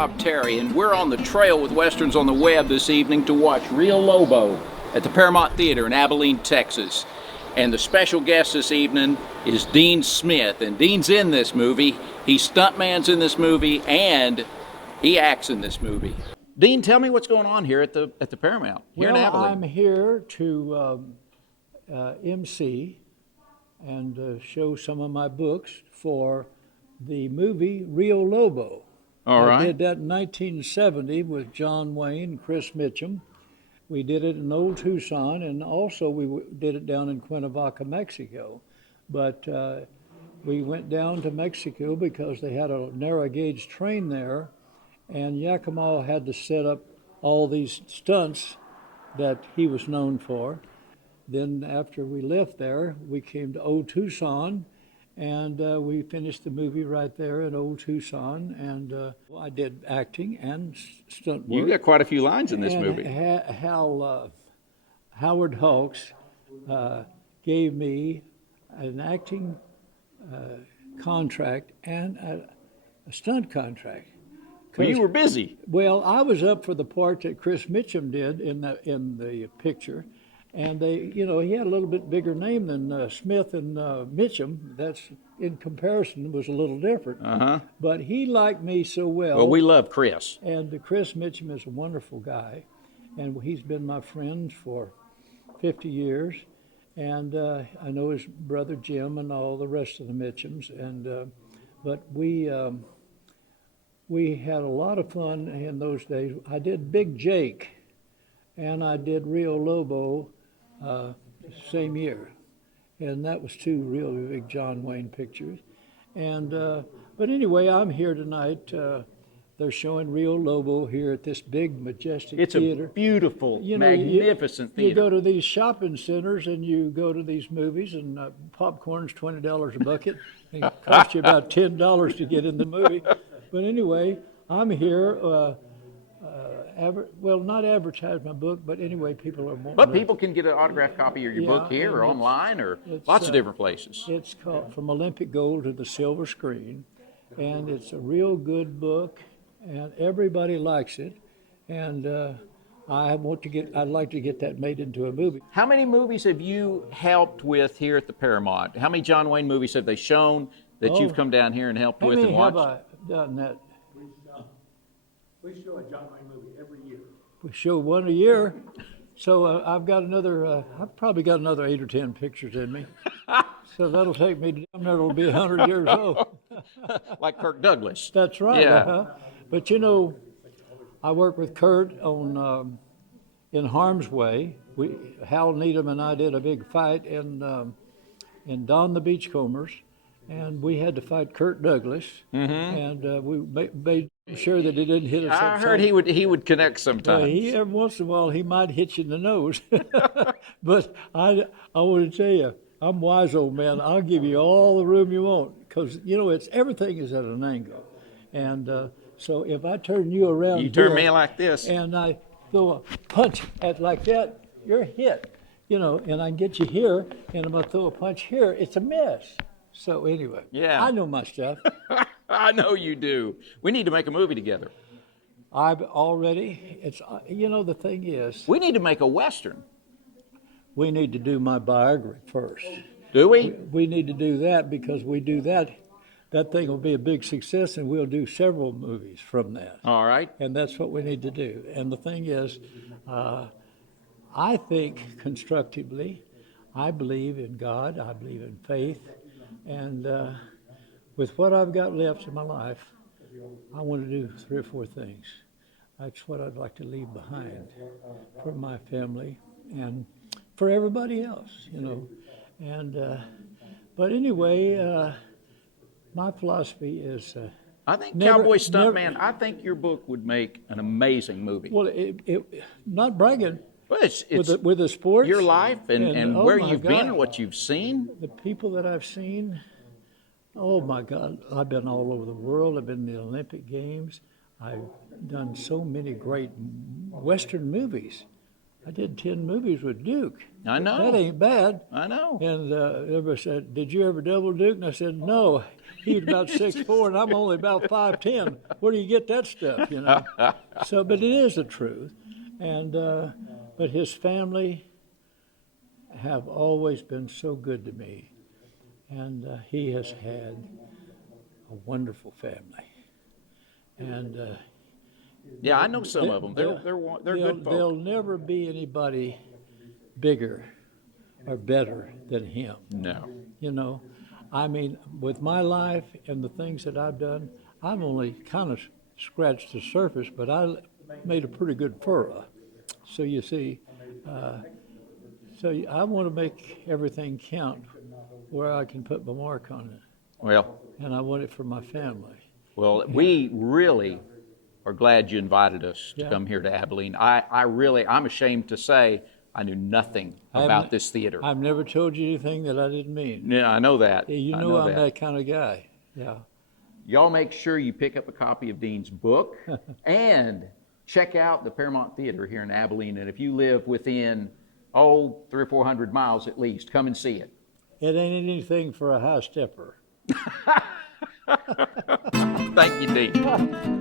Bob Terry, and we're on the trail with Westerns on the Web this evening to watch Rio Lobo at the Paramount Theater in Abilene, Texas. And the special guest this evening is Dean Smith, and Dean's in this movie. He's stuntman's in this movie, and he acts in this movie. Dean, tell me what's going on here at the Paramount here in Abilene. I'm here to MC and show some of my books for the movie Rio Lobo. All right. I did that in 1970 with John Wayne and Chris Mitchum. We did it in Old Tucson, and also we did it down in Cuernavaca, Mexico. But we went down to Mexico because they had a narrow gauge train there, and Yakima had to set up all these stunts that he was known for. Then after we left there, we came to Old Tucson, and we finished the movie right there in Old Tucson. And I did acting and stunt work. You got quite a few lines in this movie. Howard Hawks gave me an acting contract and a stunt contract. Well, you were busy. Well, I was up for the part that Chris Mitchum did in the picture. And he had a little bit bigger name than Smith and Mitchum. That's, in comparison, was a little different. Uh-huh. But he liked me so well. Well, we love Chris. And Chris Mitchum is a wonderful guy. And he's been my friend for 50 years. And I know his brother Jim and all the rest of the Mitchums. And but we had a lot of fun in those days. I did Big Jake, and I did Rio Lobo same year, and that was two really big John Wayne pictures. And but anyway, I'm here tonight. They're showing Rio Lobo here at this big, majestic theater. It's a beautiful, magnificent theater. You go to these shopping centers and you go to these movies, and popcorn's $20 a bucket. It costs you about $10 to get in the movie. But anyway, I'm here. Not advertise my book, but anyway, people are more. But people can get an autographed copy of your book here or online or lots of different places. It's called From Olympic Gold to the Silver Screen, and it's a real good book, and everybody likes it. And I'd like to get that made into a movie. How many movies have you helped with here at the Paramount? How many John Wayne movies have they shown that you've come down here and helped with and watched? How many have I done that? We show a John Wayne movie every year. We show one a year, so I've probably got another 8 or 10 pictures in me. So that'll take me to it'll be 100 years old. Like Kirk Douglas. That's right. Yeah. Uh-huh. But I worked with Kurt on In Harm's Way. Hal Needham and I did a big fight in Don the Beachcombers, and we had to fight Kurt Douglas, and we made sure that he didn't hit us. I heard he would connect sometimes. Every once in a while he might hit you in the nose. But I want to tell you, I'm wise old man. I'll give you all the room you want, because everything is at an angle, and so if I turn you around, you turn me like this, and I throw a punch at like that, you're hit. And I can get you here, and I'm gonna throw a punch here. It's a miss. So anyway, yeah, I know my stuff. I know you do. We need to make a movie together. I've already. It's the thing is, we need to make a Western. We need to do my biography first. Do we? We need to do that, because we do that thing will be a big success, and we'll do several movies from that. All right. And that's what we need to do. And the thing is, I think constructively. I believe in God. I believe in faith. And with what I've got left in my life, I want to do 3 or 4 things. That's what I'd like to leave behind for my family and for everybody else, And but anyway, my philosophy is. I think Cowboy Stuntman. I think your book would make an amazing movie. Well, not bragging. Well, it's with the sports, your life and oh where my you've God, been and what you've seen. The people that I've seen, oh my God, I've been all over the world. I've been in the Olympic Games. I've done so many great Western movies. I did 10 movies with Duke. I know. That ain't bad. I know. And everybody said, "Did you ever double Duke?" And I said, "No. He's about 6'4", and I'm only about 5'10". Where do you get that stuff, you know? So, but it is the truth. And, but his family have always been so good to me. And he has had a wonderful family. And Yeah, I know some of them. They're good there'll folk. never be anybody bigger or better than him. No. You know, I mean, with my life and the things that I've done, I've only kind of scratched the surface, but I made a pretty good furrow. So you see, so I want to make everything count where I can put my mark on it, Well, and I want it for my family. we really are glad you invited us to Yeah. come here to Abilene. I'm ashamed to say I knew nothing about this theater. I've never told you anything that I didn't mean. Yeah, I know that. You I know I'm that. that kind of guy. Yeah. Y'all make sure you pick up a copy of Dean's book and check out the Paramount Theater here in Abilene. And if you live within, 300 or 400 miles at least, come and see it. It ain't anything for a high stepper. Thank you, Dean.